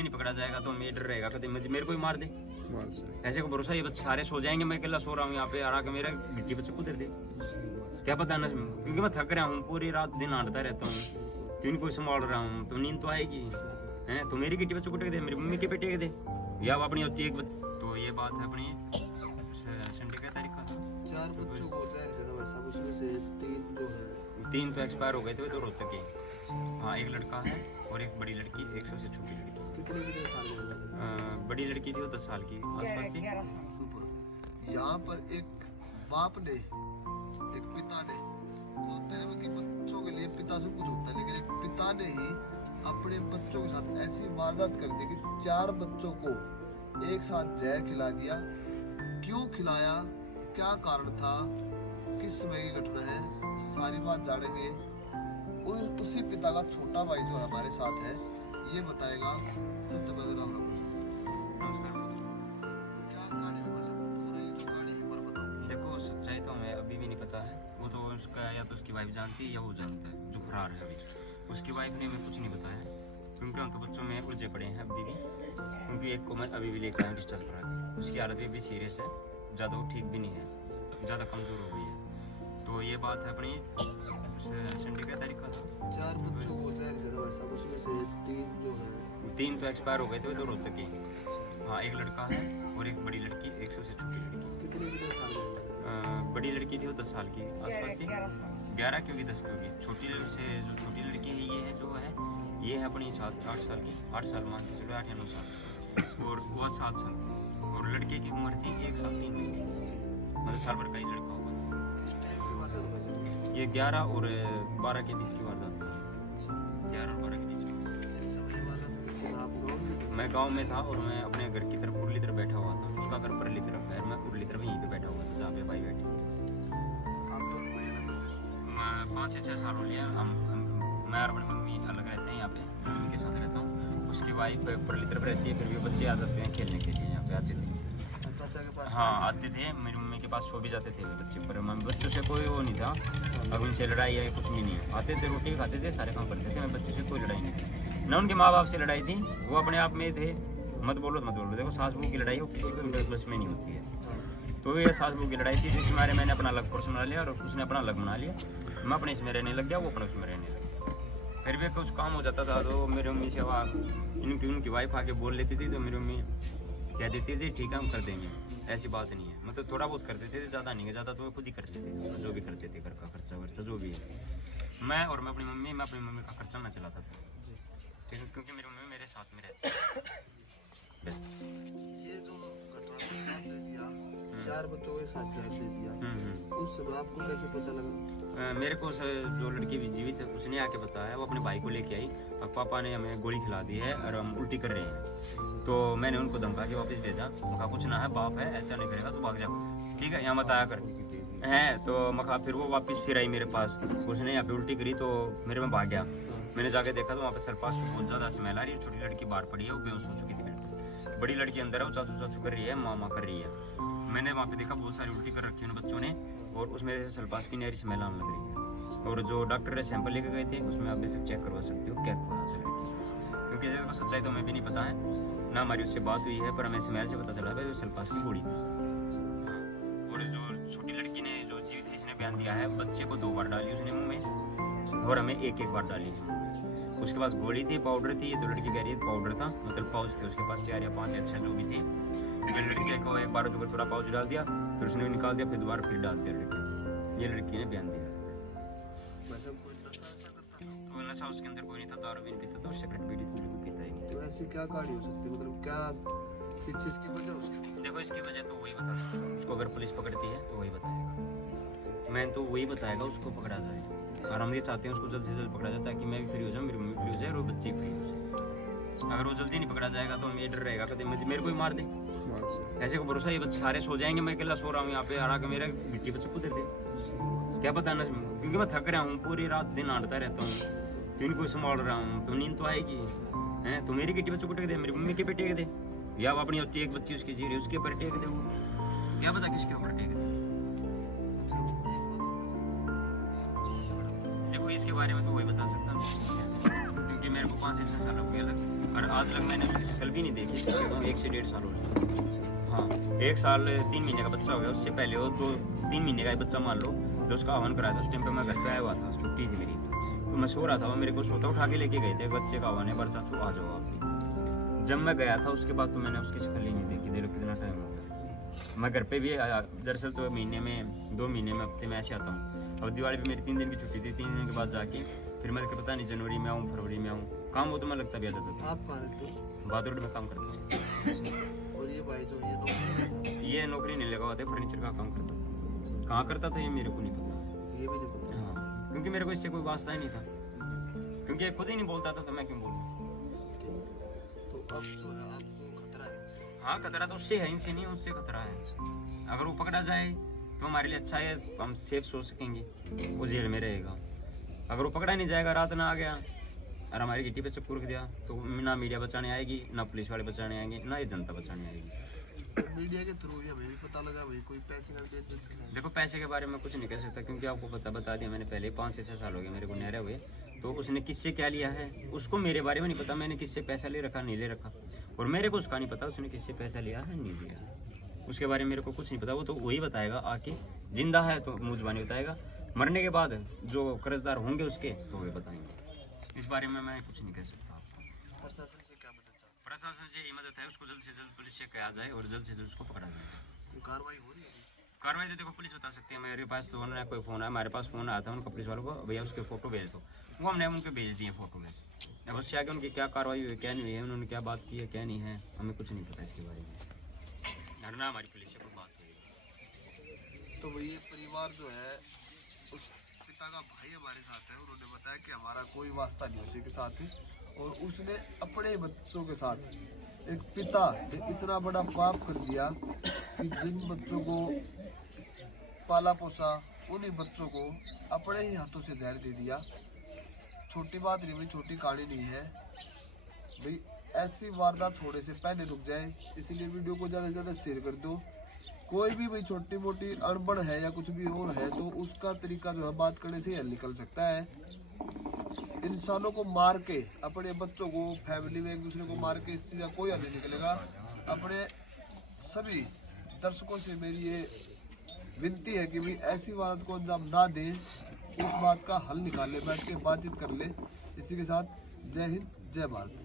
नहीं पकड़ा जाएगा तो हमें डर रहेगा कभी मेरे को ही मार दे। ऐसे को भरोसा ये बच्चे सारे सो जाएंगे, मैं अकेला सो रहा हूँ यहाँ पे आ के मेरा मिट्टी बच्चे को दे दे, क्या पता ना, क्योंकि मैं थक रहा हूँ, पूरी रात दिन आड़ता रहता हूँ, क्यों कोई संभाल रहा हूँ, तो नींद तो आएगी है, तो मेरी गिट्टी बच्चों को टेक दे, मेरी मम्मी के पे टेक दे, या अपनी होती एक। तो ये बात है अपनी संडे का तारीख का 4 बच्चों को जहर दे दो भाई साहब, उसमें से 3 जो है 3 तो एक्सपायर हो गए थे, 2 रोहतक के। हाँ, एक लड़का है और एक बड़ी लड़की, एक सबसे छोटी लड़की। कितने साल के? बड़ी लड़की थी वो 10 साल की आसपास थी। यहाँ पर एक बाप ने, एक पिता ने, बोलते हैं कि बच्चों के लिए पिता सब कुछ होता है, लेकिन एक पिता ने ही अपने बच्चों के साथ ऐसी वारदात कर दी कि 4 बच्चों को एक साथ जहर खिला दिया। क्यों खिलाया, क्या कारण था, किस समय की घटना है, सारी बात जानेंगे। उसी पिता का छोटा भाई जो हमारे साथ है ये बताएगा। सबसे पहले राम राम। नमस्कार। क्या कहानी हुई भाई साहब, पूरी जो कहानी एक बार बताओ। देखो सच्चाई तो हमें अभी भी नहीं पता है, वो तो उसका या तो उसकी वाइफ जानती है या वो जानता है जो फरार है अभी। उसकी वाइफ ने हमें कुछ नहीं बताया, क्योंकि हम तो बच्चों में उलझे पड़े हैं अभी भी, क्योंकि एक को मैं अभी भी लेकर आया डिस्चार्ज करा के, उसकी हालत भी सीरियस है, ज़्यादा वो ठीक भी नहीं है, ज़्यादा कमज़ोर हो गई है। तो ये बात है अपनी संडे का तारीख का था। 4 बच्चों को जहर दे दो भाई साहब, उसमें से 3 जो है 3 तो एक्सपायर हो गए थे, 2 रोहतक के। हाँ, एक लड़का है और एक बड़ी लड़की, एक सबसे छोटी लड़की। कितने साल के? बड़ी लड़की थी वो 10 साल की आसपास थी, 11 क्योंकि 10 क्योंकि छोटी से जो छोटी लड़की है ये है जो है ये है अपनी 8 साल की, 8 साल मान के चलो, 8 या 9 साल, और वह 7 साल, और लड़के की उम्र थी 1 साल 3 महीने, मतलब साल भर का ही लड़का हुआ। किस टाइम की बात है? ये 11 और 12 के बीच की वारदात थी, 11 और 12 के बीच में। जिस समय वाला तो आप गाँव में थे? मैं गांव में था और मैं अपने घर की तरफ उरली तरफ बैठा हुआ था, उसका घर परली तरफ है, मैं उरली तरफ यहीं पे बैठा हुआ था जहाँ पे भाई बैठी। आप दोनों भाई अलग हो? 5 से 6 साल हो लिया मैं और अपनी मम्मी अलग रहते हैं यहाँ पे, मम्मी के साथ रहता हूँ, उसकी वाइफ परली तरफ रहती है, फिर भी बच्चे आ जाते हैं खेलने के लिए, यहाँ पे आते थे। चाचा के पास? हाँ आते थे, मेरी मम्मी के पास सो भी जाते थे बच्चे, पर मम्मी बच्चों से कोई वो नहीं था, अब उनसे लड़ाई है कुछ भी नहीं है, आते थे रोटी खाते थे, सारे काम करते थे, मैं बच्चे से कोई लड़ाई नहीं थी, ना उनके माँ बाप से लड़ाई थी, वो अपने आप में थे, मत बोलो, देखो सास बहू की लड़ाई वो किसी को बस में नहीं होती है, तो ये सास बहू की लड़ाई थी, जिससे मारे मैंने अपना अलग कोर्स बना लिया और उसने अपना अलग बना लिया, मैं अपने इसमें रहने लग गया, वो अपने उसमें रहने लग गया। फिर भी कुछ काम हो जाता था तो मेरी मम्मी से उनकी वाइफ आके बोल लेती थी, तो मेरी मम्मी कह देती थी ठीक है हम कर देंगे, ऐसी बात नहीं है, मतलब थोड़ा बहुत करते थे, ज़्यादा नहीं है, ज़्यादा तो खुद ही करते थे, जो भी करते थे घर का खर्चा वर्चा जो भी है, मैं अपनी मम्मी का खर्चा मैं चलाता था, ठीक है, क्योंकि मेरी मम्मी मेरे साथ में रहती है। ये जो घटना को अंजाम दे दिया, 4 बच्चों के साथ जहर दे दिया, उस समय आपको कैसे पता लगा? मेरे को जो लड़की भी जीवित है उसने आके बताया, वो अपने भाई को लेके आई, अब पापा ने हमें गोली खिला दी है और हम उल्टी कर रहे हैं, तो मैंने उनको धमका के वापस भेजा, मखा कुछ ना है, बाप है, ऐसा नहीं करेगा तो भाग जा, ठीक है यहाँ मत आया कर हैं, तो मखा फिर वो वापस फिर आई मेरे पास, उसने यहाँ पे उल्टी करी तो मेरे में भाग गया, मैंने जाके देखा तो वहाँ पे सरपास बहुत ज़्यादा स्मेल आ रही है, छोटी लड़की बाहर पड़ी है, वो बेहोश हो चुकी थी, बड़ी लड़की अंदर है, वो चाचू चाचू कर रही है, मामा कर रही है, मैंने वहाँ पे देखा बहुत सारी उल्टी कर रखी है उन बच्चों ने, और उसमें से सल्फास की नहरी स्मेल आने लग रही है, और जो डॉक्टर ने सैंपल लेके गए थे उसमें आप ऐसे चेक करवा सकते हो क्या हुआ था लड़की, क्योंकि देखो सच्चाई तो हमें भी नहीं पता है ना, हमारी उससे बात हुई है, पर हमें स्मेल से पता चला था जो सल्फास की गोली थी। और जो छोटी लड़की ने जो जीवित है इसने बयान दिया है, बच्चे को 2 बार डाली उसने मुँह में और हमें 1 बार डाली, उसके पास गोली थी, पाउडर थी, तो लड़की कह रही है पाउडर था, मतलब पाउच थे उसके पास 4 या 5 अच्छा जो भी थे, फिर लड़के को एक बार जो थोड़ा पाउच डाल दिया, फिर उसने निकाल दिया, फिर दोबारा फिर डाल दिया लड़के, ये लड़की ने बयान दिया। तो नशा उसके अंदर कोई नहीं था, दारू भी नहीं पीता था, सिगरेट बीड़ी तो बिल्कुल पीता ही नहीं। तो ऐसी क्या कहानी हो सकती है, मतलब क्या पीछे इसकी वजह उसकी? देखो इसकी वजह तो वही बता सकता है, उसको अगर पुलिस पकड़ती है तो वही बताएगा, मैं तो वही बताएगा उसको पकड़ा जाए, और हम ये चाहते हैं उसको जल्द से जल्द पकड़ा जाए ताकि मैं भी फ्री हो जाऊँ, मेरी मम्मी फ्री हो जाए और वो बच्चे फ्री हो जाए। अगर वो जल्दी नहीं पकड़ा जाएगा तो हमें डर रहेगा कभी मेरे को ही मार दे, ऐसे को भरोसा ये बच्चे सारे सो जाएंगे, मैं अकेला सो रहा हूँ यहाँ पे आ के, मेरा मिट्टी बच्चे को दे दे, क्या पता ना, क्योंकि मैं थक रहा हूँ, पूरी रात दिन आड़ता रहता हूँ, क्यों कोई संभाल रहा हूँ, तो नींद तो आएगी है, तो मेरी गिट्टी बच्चों को टेक दे, मेरी मम्मी के पे टेक दे, या अपनी होती एक बच्ची उसकी जी रही उसके ऊपर टेक दे, क्या पता किसके ऊपर टेक दे। देखो इसके बारे में तो वही बता सकता हूँ, क्योंकि मैं मेरे को 5 से 6 साल हो गया लग, और आज तक मैंने उसकी शक्ल भी नहीं देखी। तो 1 से 1.5 साल हो गए। हाँ, 1 साल 3 महीने का बच्चा हो गया। उससे पहले वो 2-3 महीने का ही बच्चा मान लो, तो उसका हवन कराया था। उस टाइम पे मैं घर पे आया हुआ था, छुट्टी थी मेरी, तो मैं सो रहा था। वो मेरे को सोता उठा के लेके गए थे, बच्चे का हवन है पर चाचू आ जाओ आप। जब मैं गया था उसके बाद तो मैंने उसकी शक्ल ही नहीं देखी। देखो कितना टाइम हो गया। मैं घर पे भी आया दरअसल, तो महीने में 2 महीने में हफ्ते में ऐसे आता हूँ। अब दिवाली पे मेरी 3 दिन की छुट्टी थी। 3 दिन के बाद जाके फिर मैं पता नहीं जनवरी में आऊँ, फरवरी में आऊँ, काम हो तो मैं लगता भी आ जाता था। आप कहाँ रहते हो? बादरोड में काम करता हूँ। और ये भाई जो ये नौकरी, ये नौकरी नहीं लगा हुआ था, फर्नीचर का काम करता था। कहाँ करता था ये मेरे को नहीं पता। ये भी नहीं पता। हाँ, क्योंकि मेरे को इससे कोई वास्ता ही नहीं था, क्योंकि खुद ही नहीं बोलता था तो मैं क्यों बोलूँ। तो अब जो है आपको खतरा है इससे? हाँ, खतरा तो उससे है, इनसे नहीं, उससे खतरा है। अगर वो पकड़ा जाए तो हमारे लिए अच्छा है, हम सेफ सो सकेंगे, वो जेल में रहेगा। अगर वो पकड़ा नहीं जाएगा, रात ना आ गया और हमारी गिट्टी पे चक्कू रख दिया, तो ना मीडिया बचाने आएगी, ना पुलिस वाले बचाने आएंगे, ना ये जनता बचाने आएगी। तो मीडिया के थ्रू हमें भी पता लगा भाई कोई पैसे का दे देते हैं। देखो, पैसे के बारे में कुछ नहीं कह सकता, क्योंकि आपको बता दिया मैंने पहले। 5 से 6 साल हो गए मेरे को नहरे हुए। तो उसने किससे क्या लिया है उसको मेरे बारे में नहीं पता, मैंने किससे पैसा ले रखा नहीं ले रखा, और मेरे को उसका नहीं पता उसने किससे पैसा लिया है नहीं लिया। उसके बारे में मेरे को कुछ नहीं पता, वो तो वही बताएगा आके। जिंदा है तो मुँह जुबानी बताएगा, मरने के बाद जो कर्जदार होंगे उसके तो वे बताएंगे। इस बारे में मैं कुछ नहीं कह सकता आपको। प्रशासन से क्या मदद चाहते प्रशासन से ये मदद है, उसको जल्द से जल्द पुलिस से कहा जाए और जल्द से जल्द उसको पकड़ा जाए। हैं? कार्रवाई हो रही है? कार्रवाई तो देखो पुलिस बता सकती है। मेरे पास तो उन्होंने कोई फ़ोन है, हमारे पास फ़ोन आया था उनका पुलिस वालों को, भैया उसके फ़ोटो भेज दो। वो हमने उनके भेज दिए फ़ोटो भेज। अब उससे आगे उनकी क्या कार्रवाई हुई क्या नहीं हुई है, उन्होंने क्या बात की है क्या नहीं है, हमें कुछ नहीं पता इसके बारे में। ना हमारी पुलिस से कोई बात हुई। तो ये परिवार जो है, उस पिता का भाई हमारे साथ है, उन्होंने बताया कि हमारा कोई वास्ता नहीं उसी के साथ है, और उसने अपने बच्चों के साथ एक पिता ने इतना बड़ा पाप कर दिया कि जिन बच्चों को पाला पोसा उन्हीं बच्चों को अपने ही हाथों से जहर दे दिया। छोटी बात नहीं भाई, छोटी कहानी नहीं है भाई। ऐसी वारदात होने से पहले रुक जाए, इसलिए वीडियो को ज़्यादा से ज़्यादा शेयर कर दो। कोई भी भाई छोटी मोटी अड़बड़ है या कुछ भी और है तो उसका तरीका जो है बात करने से हल निकल सकता है। इंसानों को मार के, अपने बच्चों को, फैमिली में एक दूसरे को मार के इससे का कोई हल नहीं निकलेगा। अपने सभी दर्शकों से मेरी ये विनती है कि भाई ऐसी वारदात को अंजाम ना दें, उस बात का हल निकाल ले, बैठ के बातचीत कर ले। इसी के साथ जय हिंद, जय भारत।